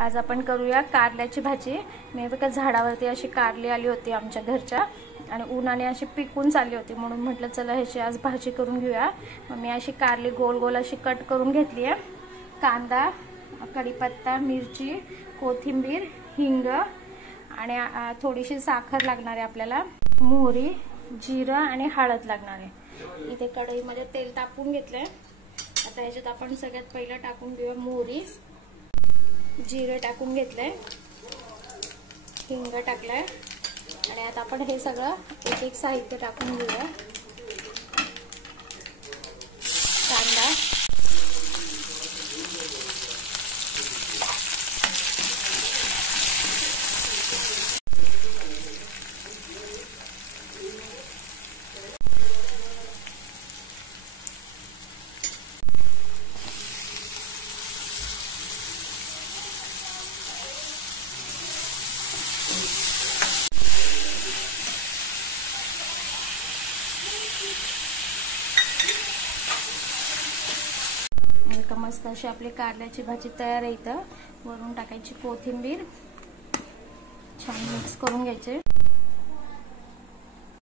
आज आपण करूया कारल्याची भाजी। मी बघा झाडावरती अशी कारली आली होती आमच्या घरच्या आणि उन्हाने अशी पिकून चालली होती, म्हणून म्हटलं चला ह्याची आज भाजी करून घेऊया। मग मी अशी कारली गोल गोल अशी कट करून घेतली आहे। कांदा, कढीपत्ता, मिरची, कोथिंबीर, हिंग आणि थोडीशी साखर लागणार आहे आपल्याला, मोहरी, जिरं आणि हळद लागणार आहे। इथे कढईमध्ये तेल तापवून घेतलंय। आता ह्याच्यात आपण सगळ्यात पहिलं टाकून घेऊया मोहरी, जिरे टाकून घेतलंय, हिंग टाकलाय आणि आता आपण हे सगळं एक एक साहित्य टाकून घेऊया। कांदा, मस्त अशी आपली कारल्याची भाजी तयार आहे। इथं वरून टाकायची कोथिंबीर, छान मिक्स करून घ्यायचे।